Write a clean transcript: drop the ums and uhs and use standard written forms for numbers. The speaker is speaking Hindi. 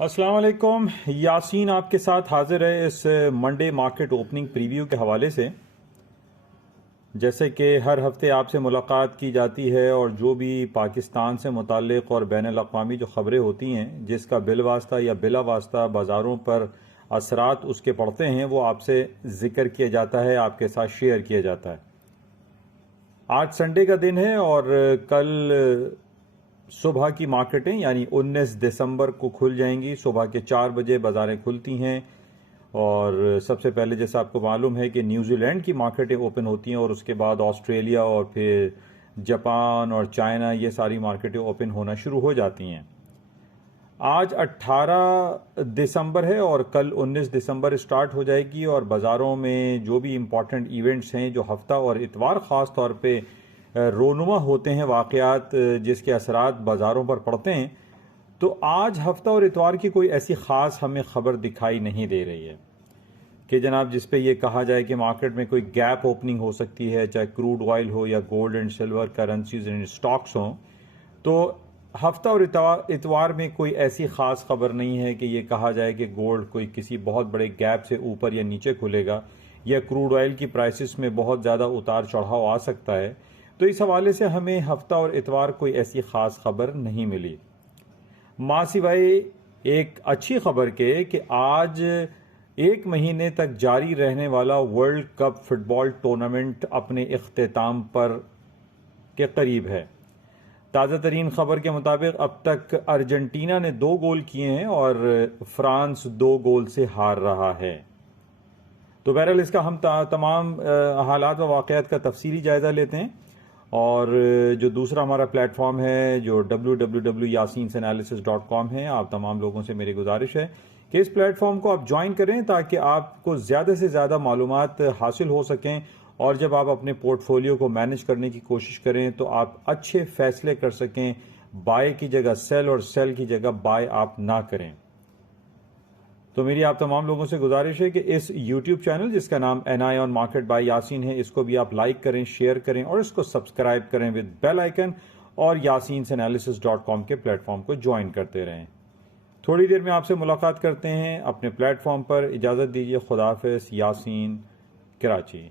अस्सलाम वालेकुम। यासीन आपके साथ हाजिर है इस मंडे मार्केट ओपनिंग प्रीव्यू के हवाले से। जैसे कि हर हफ्ते आपसे मुलाकात की जाती है और जो भी पाकिस्तान से मुताल्लिक़ और बैनुल-अक़वामी जो ख़बरें होती हैं जिसका बिल वास्ता या बिला वास्ता बाज़ारों पर असरात उसके पड़ते हैं वो आपसे ज़िक्र किया जाता है, आपके साथ शेयर किया जाता है। आज संडे का दिन है और कल सुबह की मार्केटें यानी 19 दिसंबर को खुल जाएंगी। सुबह के 4 बजे बाज़ारें खुलती हैं और सबसे पहले जैसा आपको मालूम है कि न्यूजीलैंड की मार्केटें ओपन होती हैं और उसके बाद ऑस्ट्रेलिया और फिर जापान और चाइना ये सारी मार्केटें ओपन होना शुरू हो जाती हैं। आज 18 दिसंबर है और कल 19 दिसंबर स्टार्ट हो जाएगी और बाज़ारों में जो भी इम्पॉर्टेंट इवेंट्स हैं जो हफ्ता और इतवार ख़ास तौर पे रोनुमा होते हैं वाक़यात जिसके असरात बाज़ारों पर पड़ते हैं, तो आज हफ्ता और इतवार की कोई ऐसी ख़ास हमें ख़बर दिखाई नहीं दे रही है कि जनाब जिस पे ये कहा जाए कि मार्केट में कोई गैप ओपनिंग हो सकती है, चाहे क्रूड ऑयल हो या gold and silver currencies and stocks हों। तो हफ्ता और इतवार में कोई ऐसी ख़ास खबर नहीं है कि ये कहा जाए कि गोल्ड कोई किसी बहुत बड़े गैप से ऊपर या नीचे खुलेगा या क्रूड ऑयल की प्राइसेस में बहुत ज़्यादा उतार चढ़ाव आ सकता है। तो इस हवाले से हमें हफ्ता और इतवार कोई ऐसी ख़ास खबर नहीं मिली, माँ सिवाय एक अच्छी खबर के कि आज 1 महीने तक जारी रहने वाला वर्ल्ड कप फुटबॉल टूर्नामेंट अपने इख्तिताम पर के करीब है। ताज़ा तरीन खबर के मुताबिक अब तक अर्जेंटीना ने 2 गोल किए हैं और फ्रांस 2 गोल से हार रहा है। तो बहरहाल इसका हम तमाम हालात व वाक़यात का तफसीली जायज़ा लेते हैं और जो दूसरा हमारा प्लेटफॉर्म है जो www.yasinanalysis.com है, आप तमाम लोगों से मेरी गुजारिश है कि इस प्लेटफॉर्म को आप ज्वाइन करें ताकि आपको ज़्यादा से ज़्यादा मालूमात हासिल हो सकें और जब आप अपने पोर्टफोलियो को मैनेज करने की कोशिश करें तो आप अच्छे फैसले कर सकें। बाय की जगह सेल और सेल की जगह बाय आप ना करें। तो मेरी आप तमाम लोगों से गुजारिश है कि इस YouTube चैनल जिसका नाम NI on market by Yasin है, इसको भी आप लाइक करें, शेयर करें और इसको सब्सक्राइब करें विद बेल आइकन और yasinanalysis.com के प्लेटफॉर्म को ज्वाइन करते रहें। थोड़ी देर में आपसे मुलाकात करते हैं अपने प्लेटफॉर्म पर। इजाज़त दीजिए। खुदा हाफ़िज़। यासीन, कराची।